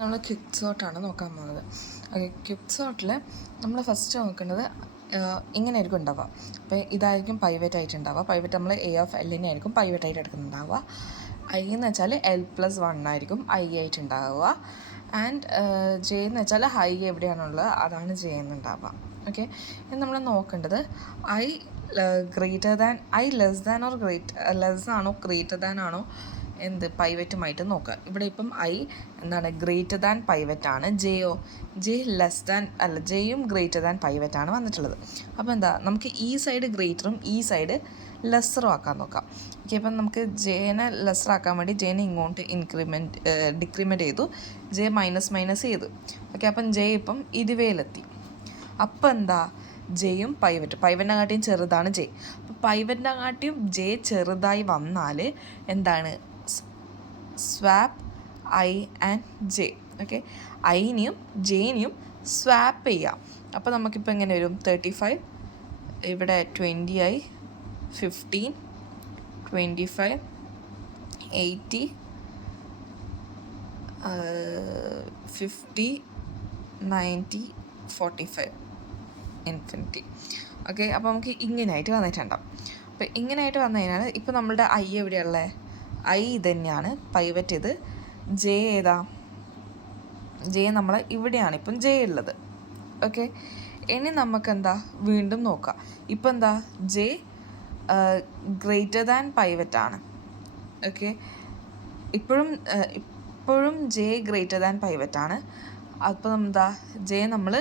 നമ്മൾ ക്വിക്ക് സോർട്ടാണ് നോക്കാൻ പോകുന്നത്. ഓക്കെ, ക്വിക്ക് സോർട്ടിൽ നമ്മൾ ഫസ്റ്റ് നോക്കേണ്ടത് ഇങ്ങനെയായിരിക്കും ഉണ്ടാവുക. അപ്പോൾ ഇതായിരിക്കും പൈവറ്റ് ആയിട്ട് ഉണ്ടാവുക. പൈവറ്റ് നമ്മൾ എ ഓഫ് എല്ലിനെ ആയിരിക്കും പൈവറ്റ് ആയിട്ട് എടുക്കുന്നുണ്ടാവുക. ഐ എന്ന് വെച്ചാൽ L+1 ആയിരിക്കും ഐ ആയിട്ട് ഉണ്ടാവുക. ആൻഡ് ജെ എന്ന് വെച്ചാൽ ഹൈ എവിടെയാണുള്ളത് അതാണ് ജെ എന്നുണ്ടാവുക. ഓക്കെ, ഇനി നമ്മൾ നോക്കേണ്ടത് I greater than I less ആണോ ഗ്രേറ്റർ ദാൻ ആണോ എന്ത് പൈവറ്റുമായിട്ട് നോക്കുക. ഇവിടെ ഇപ്പം ഐ എന്താണ് ഗ്രേറ്റർ ദാൻ പൈവറ്റാണ്. ജെ ലെസ് ദാൻ ജെയും ഗ്രേറ്റർ ദാൻ പൈവറ്റാണ് വന്നിട്ടുള്ളത്. അപ്പോൾ എന്താ നമുക്ക് ഈ സൈഡ് ഗ്രേറ്ററും ഈ സൈഡ് ലെസ്സറും ആക്കാൻ നോക്കാം. ഓക്കെ, അപ്പം നമുക്ക് ജെനെ ലെസ്സർ ആക്കാൻ വേണ്ടി ജെനെ ഇങ്ങോട്ട് ഡിക്രിമെൻറ്റ് ചെയ്തു, ജെ മൈനസ് ചെയ്തു. ഓക്കെ, അപ്പം ജെ ഇപ്പം 20 അപ്പം എന്താ ജെയും പൈവറ്റിനെ കാട്ടിയും ചെറുതാണ് ജെ. അപ്പോൾ പൈവറ്റിനെ കാട്ടിയും ജെ ചെറുതായി വന്നാൽ എന്താണ് swap I and J. Okay, ഐനെയും ജെനെയും സ്വാപ്പ് ചെയ്യാം. അപ്പോൾ നമുക്കിപ്പോൾ എങ്ങനെ വരും? 35 ഇവിടെ 20i 15 25 80 50 90 45 ഇൻഫിനിറ്റി. ഓക്കെ, അപ്പോൾ നമുക്ക് ഇങ്ങനെയായിട്ട് വന്നിട്ടുണ്ടാവും. അപ്പോൾ ഇങ്ങനെയായിട്ട് വന്നു കഴിഞ്ഞാൽ ഇപ്പോൾ നമ്മളുടെ ഐ എവിടെയുള്ളത്? ഐ ഇത് തന്നെയാണ് പൈവറ്റ്. ഇത് ജെ ഏതാ? ജെ നമ്മൾ ഇവിടെയാണ് ഇപ്പം ജെ ഉള്ളത്. ഓക്കെ, ഇനി നമുക്കെന്താ വീണ്ടും നോക്കാം. ഇപ്പം എന്താ ജെ ഗ്രേറ്റർ ദാൻ പൈവറ്റാണ്. ഓക്കെ, ഇപ്പോഴും ജെ ഗ്രേറ്റർ ദാൻ പൈവറ്റാണ്. അപ്പോൾ എന്താ ജെ നമ്മൾ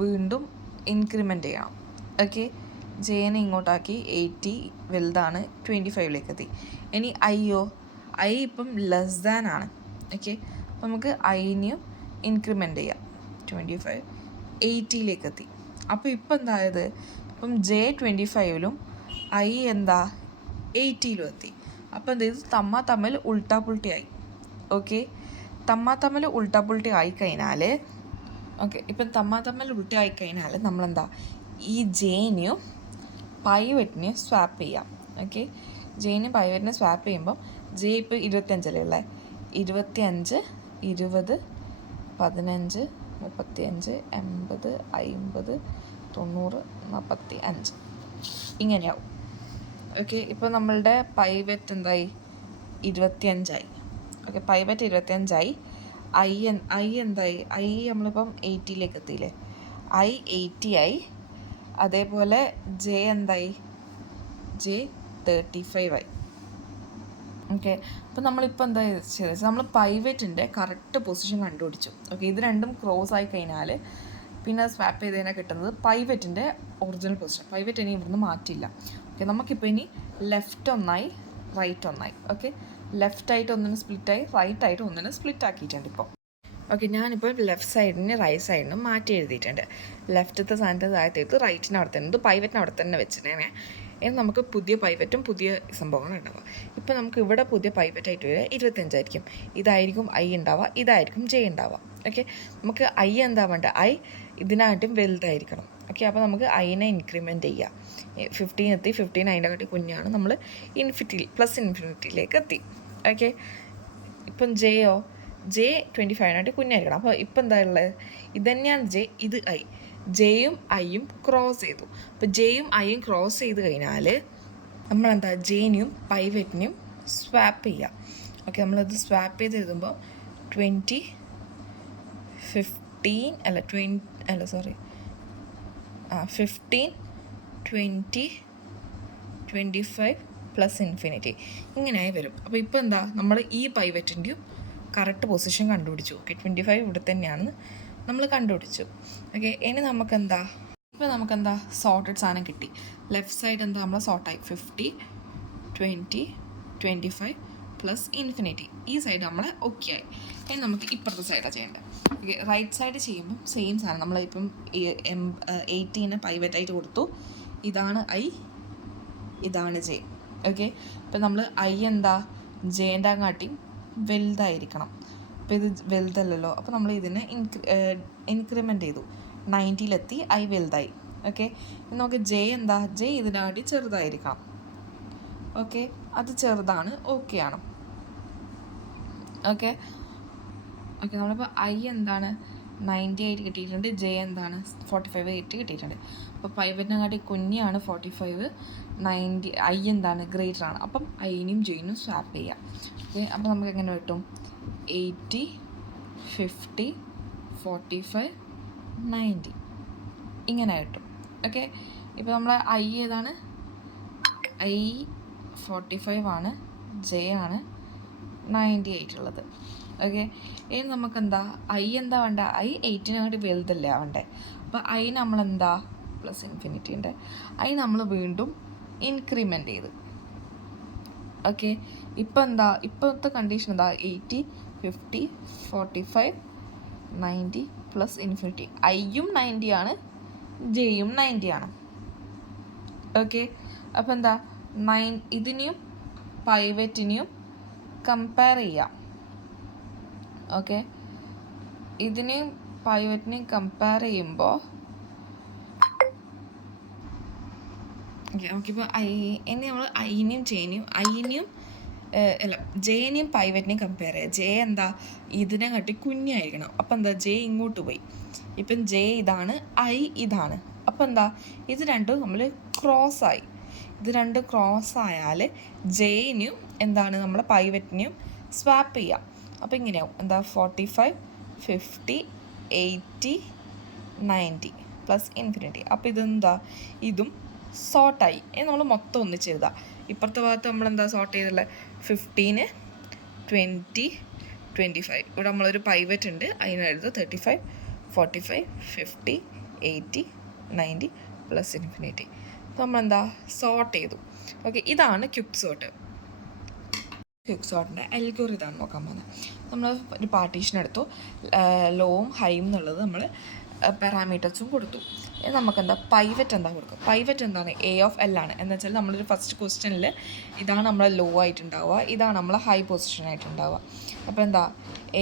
വീണ്ടും ഇൻക്രിമെൻ്റ് ചെയ്യണം. ഓക്കെ, ജെനെ ഇങ്ങോട്ടാക്കി 80 വലുതാണ് 25ലേക്ക് എത്തി. ഇനി ഐ ഇപ്പം ലെസ് ദാൻ ആണ്. ഓക്കെ, അപ്പം നമുക്ക് ഐനെയും ഇൻക്രിമെൻ്റ് ചെയ്യാം. 25 80ലേക്ക് എത്തി. അപ്പോൾ ഇപ്പം എന്തായത്? ഇപ്പം ജെ 25ലും ഐ എന്താ 80ലും എത്തി. അപ്പോൾ എന്ത് ചെയ്തു? തമ്മിൽ ഉൾട്ടാപ്പുൾട്ടിയായി. ഓക്കെ, തമ്മിൽ ഉൾട്ടാപ്പുൾട്ടി ആയിക്കഴിഞ്ഞാൽ ഇപ്പം തമ്മിൽ ഉൾട്ടി ആയിക്കഴിഞ്ഞാൽ നമ്മളെന്താ ഈ ജെനെയും പൈവറ്റിനെയും സ്വാപ്പ് ചെയ്യാം. ഓക്കെ, ജെനെയും പൈവറ്റിനെ സ്വാപ്പ് ചെയ്യുമ്പോൾ ജെ ഇപ്പോൾ 25 ഉള്ളത്. 25 20 15 35 80 50 90 45 ഇങ്ങനെയാവും. ഓക്കെ, ഇപ്പോൾ നമ്മളുടെ പൈവറ്റ് എന്തായി? 25ആയി. ഓക്കെ, പൈവറ്റ് 25ആയി. ഐ എന്തായി? ഐ നമ്മളിപ്പം 80ലേക്ക് എത്തിയില്ലേ? ഐ 80 ആയി. അതേപോലെ ജെ എന്തായി? ജെ 35 ആയി. ഓക്കെ, അപ്പോൾ നമ്മളിപ്പോൾ എന്താ ചെയ്തത്? നമ്മൾ പൈവറ്റിൻ്റെ കറക്റ്റ് പൊസിഷൻ കണ്ടുപിടിച്ചു. ഓക്കെ, ഇത് രണ്ടും ക്രോസ് ആയി കഴിഞ്ഞാൽ പിന്നെ സ്വാപ്പ് ചെയ്തതിനെ കിട്ടുന്നത് പൈവറ്റിൻ്റെ ഒറിജിനൽ പൊസിഷൻ. പൈവറ്റ് ഇനി ഇവിടുന്ന് മാറ്റില്ല. ഓക്കെ, നമുക്കിപ്പോൾ ഇനി ലെഫ്റ്റ് ഒന്നായി റൈറ്റ് ഒന്നായി. ഓക്കെ, ലെഫ്റ്റായിട്ട് ഒന്നിന് സ്പ്ലിറ്റായി, റൈറ്റായിട്ട് ഒന്നിന് സ്പ്ലിറ്റ് ആക്കിയിട്ടുണ്ട് ഇപ്പോൾ. ഓക്കെ, ഞാനിപ്പോൾ ലെഫ്റ്റ് സൈഡിന് റൈറ്റ് സൈഡിനും മാറ്റി എഴുതിയിട്ടുണ്ട്. ലെഫ്റ്റത്തെ സ്ഥാനത്ത് താഴത്തെടുത്ത് റൈറ്റിന് അവിടെ തന്നെ, ഇത് പൈവറ്റിന് അവിടെ തന്നെ വെച്ചിട്ടേ. ഇനി നമുക്ക് പുതിയ പൈവറ്റും പുതിയ സംഭവങ്ങളും ഉണ്ടാവുക. ഇപ്പോൾ നമുക്ക് ഇവിടെ പുതിയ പൈവറ്റായിട്ട് വരിക 25 ആയിരിക്കും. ഇതായിരിക്കും ഐ ഉണ്ടാവുക, ഇതായിരിക്കും ജെ ഉണ്ടാവുക. ഓക്കെ, നമുക്ക് ഐ എന്താ വേണ്ട? ഐ ഇതിനായിട്ടും വലുതായിരിക്കണം. ഓക്കെ, അപ്പോൾ നമുക്ക് ഐനെ ഇൻക്രിമെൻ്റ് ചെയ്യാം. 15 എത്തി. 15 അതിൻ്റെ കാട്ടി കുഞ്ഞാണ്. നമ്മൾ +ഇൻഫിനിറ്റിയിലേക്ക് എത്തി. ഓക്കെ, ഇപ്പം ജെയോ ജെ 25 കുഞ്ഞായിരിക്കണം. അപ്പോൾ ഇപ്പം എന്താ ഉള്ളത്? ഇത് തന്നെയാണ് ജെ, ഇത് ഐ. ജെയും ഐയും ക്രോസ് ചെയ്തു. അപ്പോൾ ജെയും ഐയും ക്രോസ് ചെയ്ത് കഴിഞ്ഞാൽ നമ്മളെന്താ ജെനെയും പൈവറ്റിനെയും സ്വാപ്പ് ചെയ്യുക. ഓക്കെ, നമ്മളത് സ്വാപ്പ് ചെയ്ത് എഴുതുമ്പോൾ 15 20 25 +ഇൻഫിനിറ്റി ഇങ്ങനെയായി വരും. അപ്പോൾ ഇപ്പോൾ എന്താ നമ്മൾ ഈ പൈവറ്റിൻ്റെയും കറക്റ്റ് പൊസിഷൻ കണ്ടുപിടിച്ചു. ഓക്കെ, 25 ഇവിടെ തന്നെയാണ് നമ്മൾ കണ്ടുപിടിച്ചു. ഓക്കെ, ഇനി നമുക്കെന്താ സോർട്ടഡ് സാധനം കിട്ടി. ലെഫ്റ്റ് സൈഡ് എന്താ നമ്മൾ സോർട്ടായി. 50 20 25 +ഇൻഫിനിറ്റി. ഈ സൈഡ് നമ്മളെ ഓക്കെ ആയി. ഇനി നമുക്ക് ഇപ്പുറത്തെ സൈഡാണ് ചെയ്യേണ്ടത്. ഓക്കെ, റൈറ്റ് സൈഡ് ചെയ്യുമ്പം സെയിം സാധനം. നമ്മളിപ്പം 80നെ പൈവറ്റായിട്ട് കൊടുത്തു. ഇതാണ് ഐ, ഇതാണ് ജെ. ഓക്കെ, ഇപ്പം നമ്മൾ ഐ എന്താ ജെൻ്റെ കാട്ടിയും വലുതായിരിക്കണം. അപ്പോൾ ഇത് വലുതല്ലല്ലോ. അപ്പോൾ നമ്മൾ ഇതിനെ ഇൻക്രിമെൻ്റ് ചെയ്തു. 90ലെത്തി, ഐ വലുതായി. ഓക്കെ, നമുക്ക് ജെ എന്താ? ജെ ഇതിനെ കാട്ടി ചെറുതായിരിക്കണം. ഓക്കെ, അത് ചെറുതാണ്, ഓക്കെ ആണ്. ഓക്കെ, ഓക്കെ, നമ്മളിപ്പോൾ ഐ എന്താണ് 98 കിട്ടിയിട്ടുണ്ട്, ജെ എന്താണ് 45 കിട്ടിയിട്ടുണ്ട്. അപ്പോൾ പൈവറ്റിനെക്കാട്ടി കുഞ്ഞാണ് 45, 90 ഐ എന്താണ് ഗ്രേറ്റർ ആണ്. അപ്പം ഐനും ജെയിനും സ്വാപ്പ് ചെയ്യാം. ഓക്കെ, അപ്പോൾ നമുക്ക് എങ്ങനെ കിട്ടും? 80, 50, 45, 90 ഇങ്ങനെ കിട്ടും. ഓക്കെ, ഇപ്പോൾ നമ്മൾ ഐ ഏതാണ്? ഐ 45 ആണ്, ജെ ആണ് 98 ഉള്ളത്. ഓക്കെ, ഇനി നമുക്കെന്താ ഐ എന്താ വേണ്ട? ഐ 8-നെക്കാട്ടി വലുതല്ലേ ആവണ്ടേ? അപ്പോൾ ഐ നമ്മളെന്താ പ്ലസ് ഇൻഫിനിറ്റി ഉണ്ട്, ഐ നമ്മൾ വീണ്ടും ഇൻക്രിമെൻ്റ് ചെയ്ത്. ഓക്കെ, ഇപ്പം എന്താ ഇപ്പോഴത്തെ കണ്ടീഷൻ എന്താ? 80, 50, 45, 90 പ്ലസ് ഇൻഫിനിറ്റി. ഐയും 90 ആണ്, ജെയും 90 ആണ്. ഓക്കെ, അപ്പോൾ എന്താ ഇതിനെയും പൈവറ്റിനെയും കമ്പയർ ചെയ്യാം. ഓക്കെ, ഇതിനെയും പൈവറ്റിനെയും കമ്പയർ ചെയ്യുമ്പോൾ ഓക്കെ ഇപ്പോൾ ഇനി നമ്മൾ ഐനെയും ജെനെയും പൈവറ്റിനെയും കമ്പയർ ചെയ്യുക. ജെ എന്താ ഇതിനെ കാട്ടി കുഞ്ഞായിരിക്കണം. അപ്പം എന്താ ജെ ഇങ്ങോട്ട് പോയി. ഇപ്പം ജെ ഇതാണ്, ഐ ഇതാണ്. അപ്പം എന്താ ഇത് രണ്ടും നമ്മൾ ക്രോസ്സായി. ഇത് രണ്ട് ക്രോസ് ആയാൽ ജെയിനും എന്താണ് നമ്മൾ പൈവറ്റിനെയും സ്വാപ്പ് ചെയ്യാം. അപ്പോൾ ഇങ്ങനെയാവും എന്താ 45, 50, 80, 90 പ്ലസ് ഇൻഫിനിറ്റി. അപ്പോൾ ഇതെന്താ ഇതും സോർട്ടായി. നമ്മൾ മൊത്തം ഒന്നിച്ച് എഴുതാം. ഇപ്പുറത്തെ ഭാഗത്ത് നമ്മളെന്താ സോർട്ട് ചെയ്തുള്ള 15, 20, 25. ഇവിടെ നമ്മളൊരു പൈവറ്റ് ഉണ്ട്, അതിനെഴുതുക 35, 45, 50, 80, 90 പ്ലസ് ഇൻഫിനിറ്റി. അപ്പോൾ നമ്മളെന്താ സോർട്ട് ചെയ്തു. ഓക്കെ, ഇതാണ് ക്വിക്ക് സോർട്ട്. ക്വിക്ക് സോർട്ടിൻ്റെ അൽഗോരിതം നോക്കാൻ പോകുന്നത്. നമ്മൾ ഒരു പാർട്ടീഷൻ എടുത്തു, ലോവും ഹൈയും എന്നുള്ളത് നമ്മൾ പാരാമീറ്റേഴ്സും കൊടുത്തു. നമുക്കെന്താ പൈവറ്റ് എന്താ കൊടുക്കുക? പൈവറ്റ് എന്താണ്? എ ഓഫ് എൽ ആണ്. എന്ന് വെച്ചാൽ നമ്മളൊരു ഫസ്റ്റ് ക്വസ്റ്റ്യനിൽ ഇതാണ് നമ്മളെ ലോ ആയിട്ടുണ്ടാവുക, ഇതാണ് നമ്മളെ ഹൈ പൊസിഷൻ ആയിട്ടുണ്ടാവുക. അപ്പോൾ എന്താ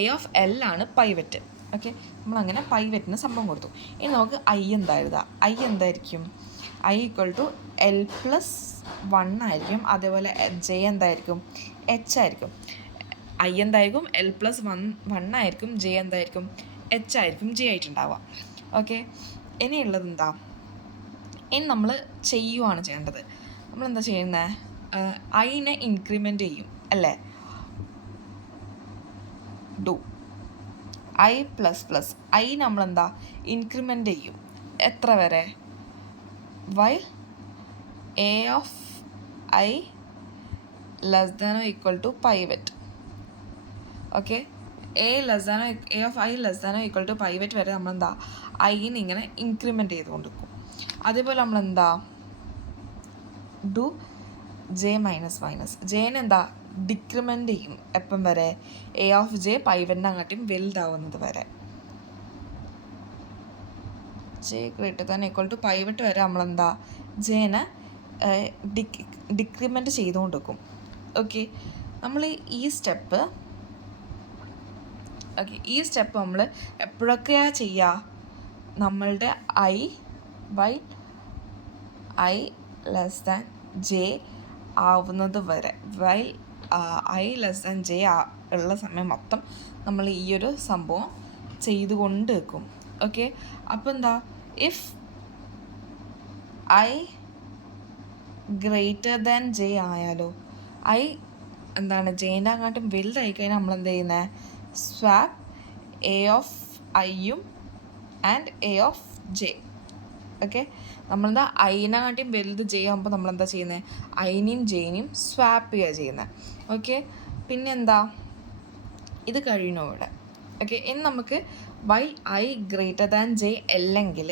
എ ഓഫ് എൽ ആണ് പൈവറ്റ്. ഓക്കെ, നമ്മളങ്ങനെ പൈവറ്റിന് സംഭവം കൊടുത്തു. ഇനി നമുക്ക് ഐ എന്താ എഴുതുക? ഐ എന്തായിരിക്കും? I equal to L plus 1 ആയിരിക്കും. അതേപോലെ ജെ എന്തായിരിക്കും? എച്ച് ആയിരിക്കും. ഐ എന്തായിരിക്കും? എൽ പ്ലസ് 1 ആയിരിക്കും. ജെ എന്തായിരിക്കും? എച്ച് ആയിരിക്കും ജെ ആയിട്ടുണ്ടാവുക. ഓക്കെ, ഇനിയുള്ളത് എന്താ? ഇനി നമ്മൾ ചെയ്യുവാണ് ചെയ്യേണ്ടത്. നമ്മളെന്താ ചെയ്യുന്നത്? ഐനെ ഇൻക്രിമെൻ്റ് ചെയ്യും അല്ലേ? Do I plus plus I നമ്മളെന്താ ഇൻക്രിമെൻ്റ് ചെയ്യും. എത്ര വരെ? While A of I less than or equal to pivot. Okay, A of I less than or equal to pivot വരെ നമ്മളെന്താ ഐനെ ഇങ്ങനെ ഇൻക്രിമെൻ്റ് ചെയ്ത് കൊണ്ടിരിക്കും. അതേപോലെ നമ്മളെന്താ ഡു ജെ മൈനസ് മൈനസ് ജെനെ എന്താ ഡിക്രിമെൻ്റ് ചെയ്യും. എപ്പം വരെ? എ ഓഫ് ജെ പൈവറ്റിൻ്റെ അങ്ങോട്ടും വലുതാവുന്നത് വരെ. J greater than equal to pivot വരെ നമ്മളെന്താ ജെനെ ഡിക്രിമെൻ്റ് ചെയ്തുകൊണ്ടിരിക്കും. ഓക്കെ, നമ്മൾ ഈ സ്റ്റെപ്പ് നമ്മൾ എപ്പോഴൊക്കെയാണ് ചെയ്യുക? നമ്മളുടെ ഐ ലെസ് ദാൻ ജെ ആവുന്നത് വരെ, while I less than J ഉള്ള സമയം മൊത്തം നമ്മൾ ഈ ഒരു സംഭവം ചെയ്തുകൊണ്ട് വെക്കും. ഓക്കെ, അപ്പോൾ എന്താ if I greater than J ആയാലോ, ഐ എന്താണ് ജെൻ്റെ അങ്ങോട്ടും വലുതായി കഴിഞ്ഞാൽ നമ്മളെന്ത് ചെയ്യുന്നത്? സ്വാപ്പ് എ ഓഫ് ഐയും and A of J. Okay, നമ്മളെന്താ ഐനെക്കാട്ടിയും വലുത് ജെ ആകുമ്പോൾ നമ്മളെന്താ ചെയ്യുന്നത്? ഐനെയും ജെയിനെയും സ്വാപ്പ് ചെയ്യുക ചെയ്യുന്നത്. ഓക്കെ, പിന്നെന്താ ഇത് കഴിഞ്ഞു ഇവിടെ. ഓക്കെ, ഇനി നമുക്ക് why I greater than J അല്ലെങ്കിൽ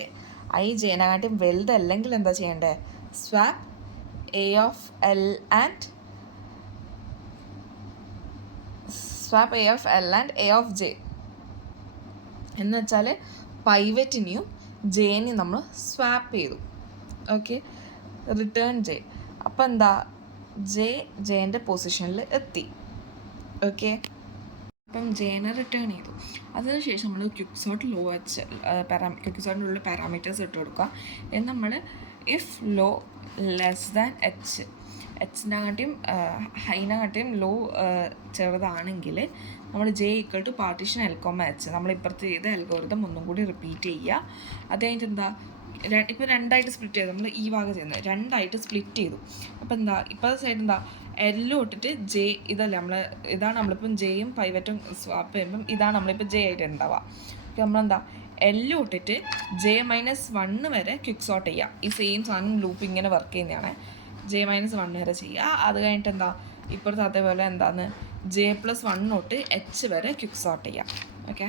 ഐ ജെനെക്കാട്ടിയും വലുതല്ലെങ്കിൽ എന്താ ചെയ്യേണ്ടത്? Swap A of L and A of J. എന്ന് വെച്ചാൽ പൈവറ്റിനെയും ജെനെയും നമ്മൾ സ്വാപ്പ് ചെയ്തു. Okay, return J. അപ്പം എന്താ ജെൻ്റെ പൊസിഷനിൽ എത്തി. ഓക്കെ, അപ്പം ജെനെ റിട്ടേൺ ചെയ്തു. അതിനുശേഷം നമ്മൾ ക്വിക്ക് സോർട്ട് ലോ വെച്ച് ക്വിക്ക് സോർട്ടിനുള്ള പാരാമീറ്റേഴ്സ് ഇട്ട് കൊടുക്കുക. നമ്മൾ if low less than H എച്ചിനെക്കാട്ടിയും ഹൈനെക്കാട്ടിയും ലോ ചെറുതാണെങ്കിൽ നമ്മൾ J equal to partition L comma H നമ്മൾ ഇപ്പുറത്ത് ചെയ്ത അൽഗോരിതം ഒന്നും കൂടി റിപ്പീറ്റ് ചെയ്യുക. അത് കഴിഞ്ഞിട്ട് എന്താ ഇപ്പോൾ രണ്ടായിട്ട് സ്പ്ലിറ്റ് ചെയ്തു, നമ്മൾ ഈ ഭാഗം ചെയ്യുന്നത് രണ്ടായിട്ട് സ്പ്ലിറ്റ് ചെയ്തു. അപ്പോൾ എന്താ ഇപ്പോഴത്തെ സൈഡ് എന്താ എല്ലും ഇട്ടിട്ട് ജെ ഇതല്ലേ ഇതാണ് നമ്മളിപ്പം ജെയും പൈവറ്റും സ്വാപ്പ് ചെയ്യുമ്പം ഇതാണ് നമ്മളിപ്പോൾ ജെ ആയിട്ട് ഉണ്ടാവുക. നമ്മളെന്താ എല്ലും ഇട്ടിട്ട് J-1 വരെ ക്വിക്ക് സോർട്ട് ചെയ്യുക. ഈ സെയിം സാധനം ലൂപ്പ് ഇങ്ങനെ വർക്ക് ചെയ്യുന്നതാണ്. J-1 വരെ ചെയ്യുക. അത് കഴിഞ്ഞിട്ട് എന്താ ഇപ്പോഴത്തെ അതേപോലെ എന്താന്ന് J+1 തൊട്ട് H വരെ ക്വിക്ക് സോർട്ട് ചെയ്യുക. ഓക്കെ.